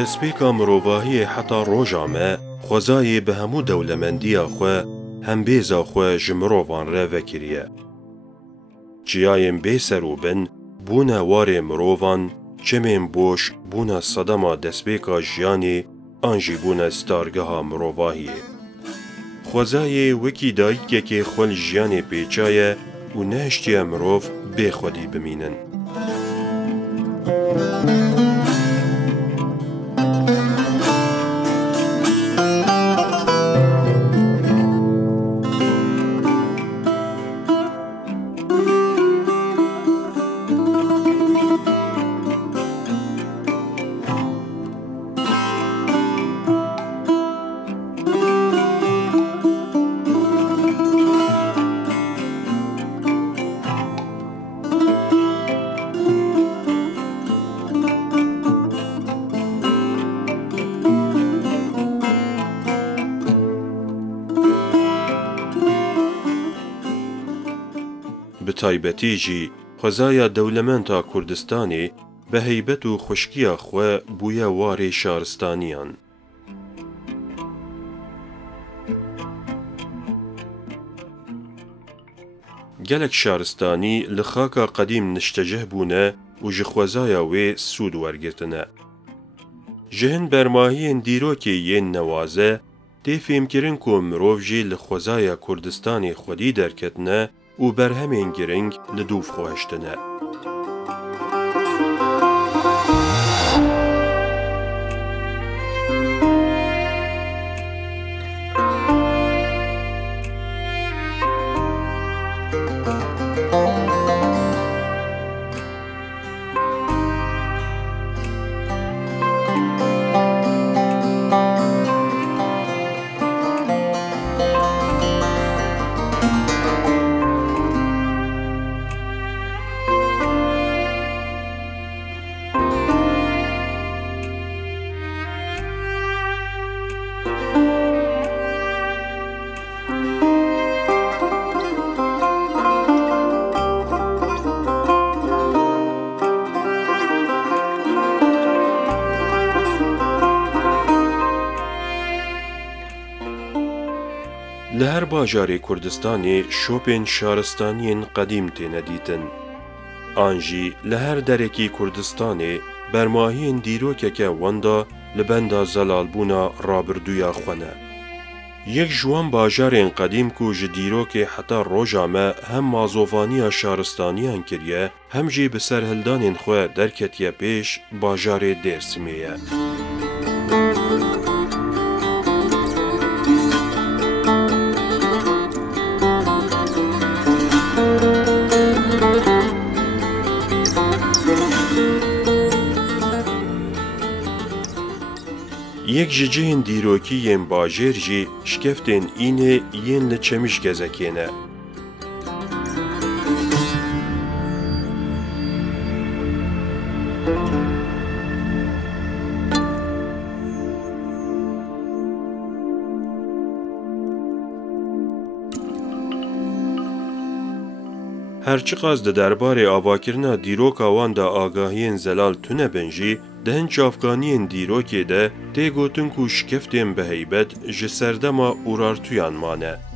دەستپێکا مرۆڤاهیە حتا ڕۆژا me xwezayê bi hemû dewlemendiya xwe hembêza xwe ji mirovan re vekiriye. Çiyayên bêserûbin bûne warê mirovan, çemên boş bûne sedema destpêka jiyanê an jî bûne stargeha mirovahiyê. Xwezayê wekî dayîkekê xwe li jiyanê pêçaye û nehiştiye mirov bêxwedî bimînin. Bi taybetî jî xwezaya dewlementa Kurdistanê bi heybet û xuşkiya xwe bûye warê şaristaniyan. Gelek şaristanî li xaka qedîm niştecih bûne û ji xwezaya wê sûd wergirtine. Ji hin bermahiyên dîrokê yên newaze tê fêmkirin ku mirov jî li xwezaya Kurdistanê xwedî derketine û berhemên giring li dûv xweştine. Li her bajarê Kurdistanê şopên şaristaniyên qedîm têne dîtin. An jî li her derekî Kurdistanê bermahiyên dîrokeke wenda li benda zelalbûna rabirduya xwe ne. Yek ji wan bajarên qedîm ku ji dîrokê heta roja me hem mazovaniya şaristaniyan kiriye, hem jî bi serhildanên xwe derketiye pêş bajarê Dêrsimê ye. Yek ji cihên dîrokî yên bajêr jî şkeftên înê yên li Çemişgezekê ne. Herçiqas di derbarê avakirina dîroka wan de agahiyên zelal tune bin jî, di hin çavkaniyên dîrokê de tê gotin ku şkeftên biheybet ji serdema Urartuyan mane.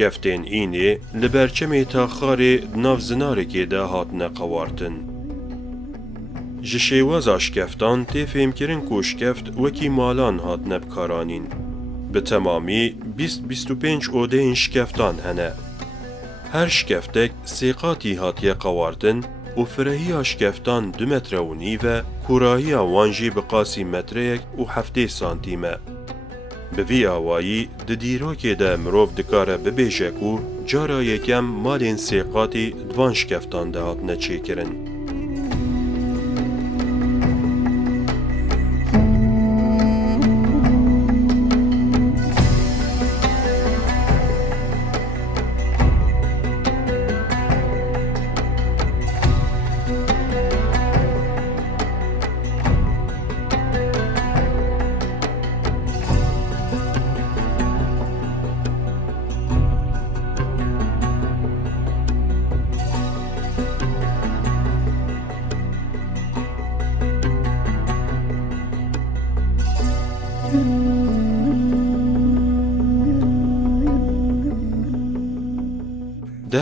Şkeftên înê li berçemê taxarê nav zinarekê de hatine qewartin. Ji şêweza şkeftan tê fêmkirin ku şkeft wekî malan hatine bikaranîn. Bi temamî 20-25 odeyên şkeftan hene. Her şkeftek sê qatî hatiye qewartin û firehiya şkeftan 2,5 metre e, kurahiya wan jî bi qasî metreyek û 70 santîme. Bi vî awayî di dîrokê de mirov dikare bibêje ku cara yekem malên sêqatî divan şkeftan de hatine çêkirin.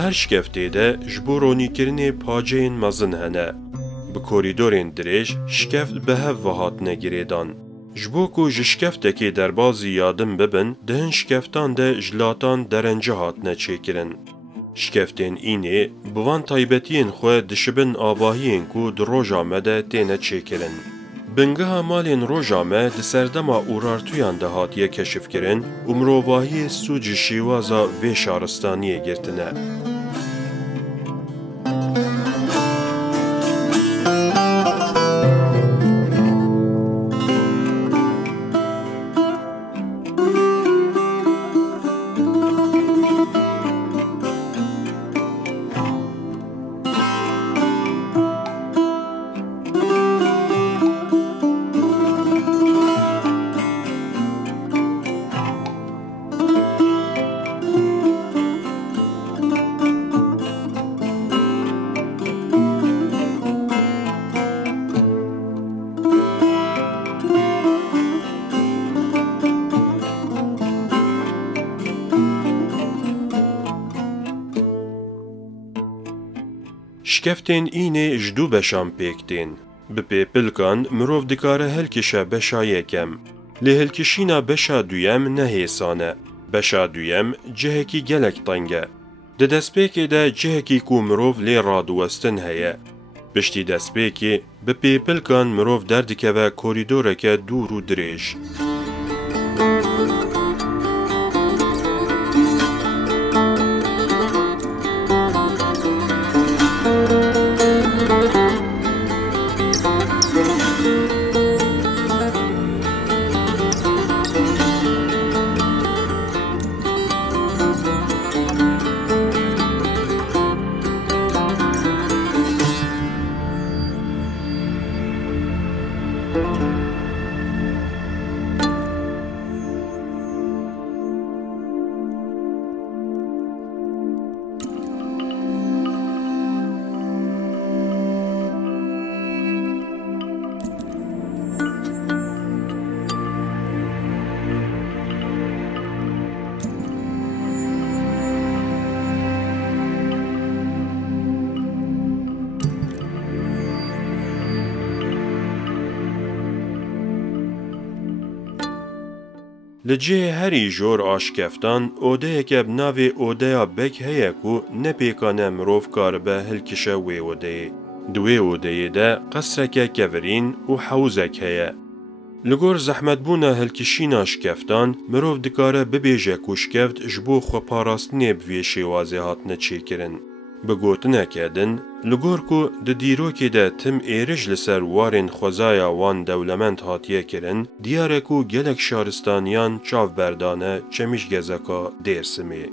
لهر شکفته ده جبورونی کرنه پاجین مزن هنه. به کوریدورین دریج شکفت به هف وهات نگریدان. جبو کو جشکفته که در بازی یادم ببن دهن شکفتان ده جلاتان درنجه هات نچیکرن. شکفتین اینه بوان تایبتین خواه دشبن آباهین کو در روژامه ده تینه چیکرن. بنگه مالین روژامه ده سردما اورارتویان ده هاتیه کشف کرن و مروواهی سوج شیوازا و شارستانیه گرتنه. شکفتین اینه جدو بشام پیکتین. به پیپلکان مروف دکاره هلکشه بشا یکم. لی هلکشینا بشا دویم نهیسانه. بشا دویم جهکی گلک تنگه. ده دست پیکی ده جهکی کو مروف لی رادوستن هیه. بشتی دست پیکی به پیپلکان مروف دردکه و کوریدوره که دور و دریش. لجه هری جور آشکفتان اوده که بناوی اوده بک هیا کو نپیکانه مروف کار به هلکشه وی اوده. دوی اوده ده قصرک کورین و حوزک هیا. لگور زحمت بونا هلکشین آشکفتان مروف دکاره ببیجه کوشکفت جبو خو پاراستنی بوی شیوازی هات نچی کرن. بگوتنه کدن لگور کو د دیرو که ده تم ایرج لسر وارن خوزایا وان دولمند هاتیه کرن دیاره کو گلک شارستانیان چاو بردانه چمیش گزکا دیرسمی.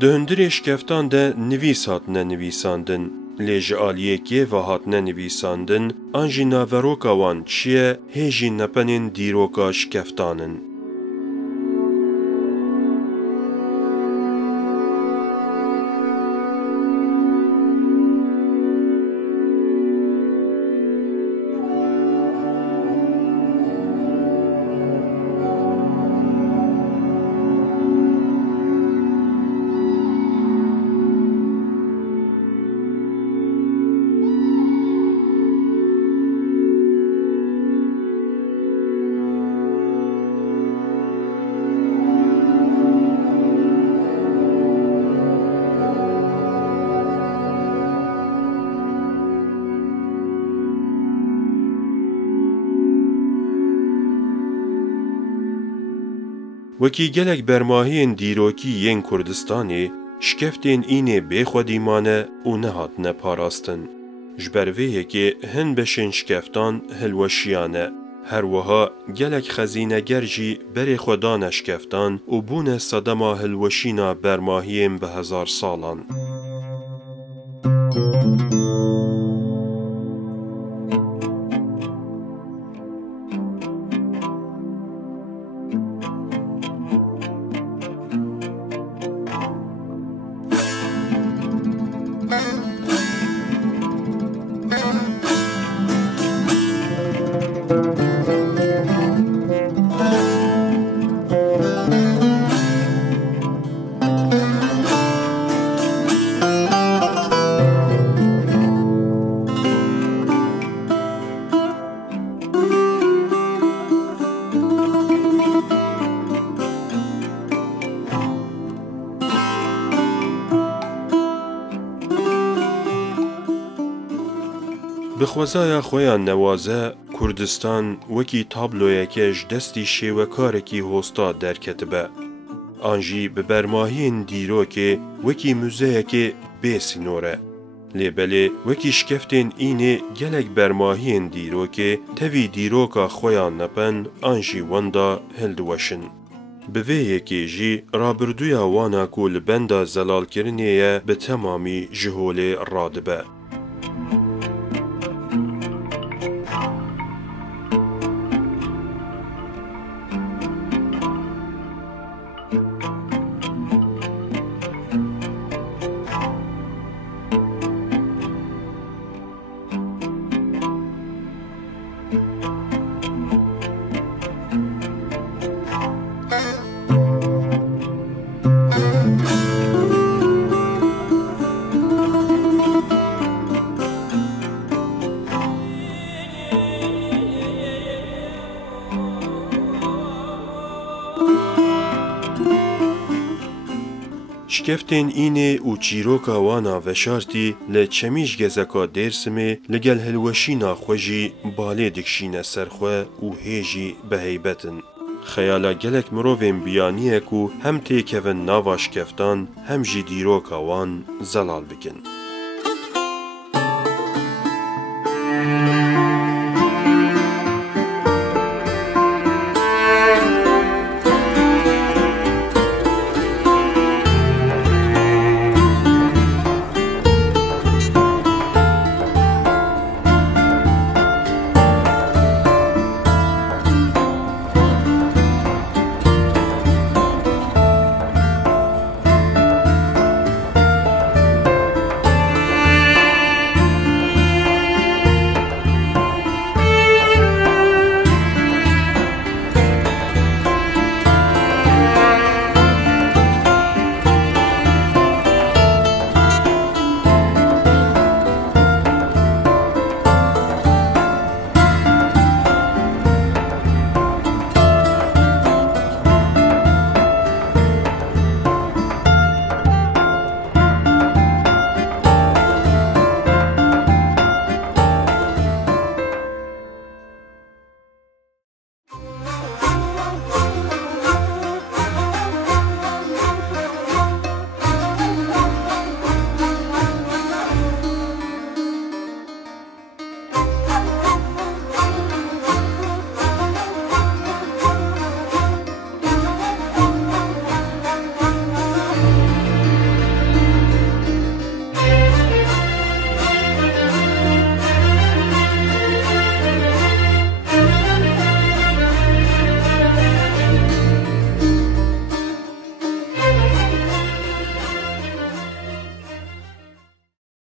دهندری شکفتان ده نویس هاتنه نویساندن. لیج آلیه که و هاتنه نویساندن آنجی ناوروکا وان چیه هیجی نپنین دیروکا شکفتانن. وکی گلک برماهین دیروکی ین کردستانی شکفتین اینه بی خودیمانه و نهاتنه پاراستن. جبرویه که هن بشن شکفتان هلوشیانه. هر وها گلک خزینه گرجی بری خودان شکفتان و بون صدما هلوشینا برماهیم به 1000 سالان. بخوازای خویان نوازه کردستان وکی تابلوی کش دستی شیوکارکی هستا در کتبه. آنجی به برماهین دیرو که وکی موزه که بیسینوره. لیبله وکی شکفتین اینه گلک برماهین دیرو که توی دیرو که خویان نپن آنجی وندا هلدوشن. به ویه که جی رابردوی وانا کول بندا زلال کرنیه به تمامی جهول رادبه. شکفتین اینه و چیروکا وانا وشارتی لچمیش گزکا درسمه لگل هلوشینا خوشی باله دکشین سرخواه و هیجی به هیبتن. خیالا گلک مروفین بیانیه کو هم تیکوین ناواش کفتان هم جی دیروکا وان زلال بکن.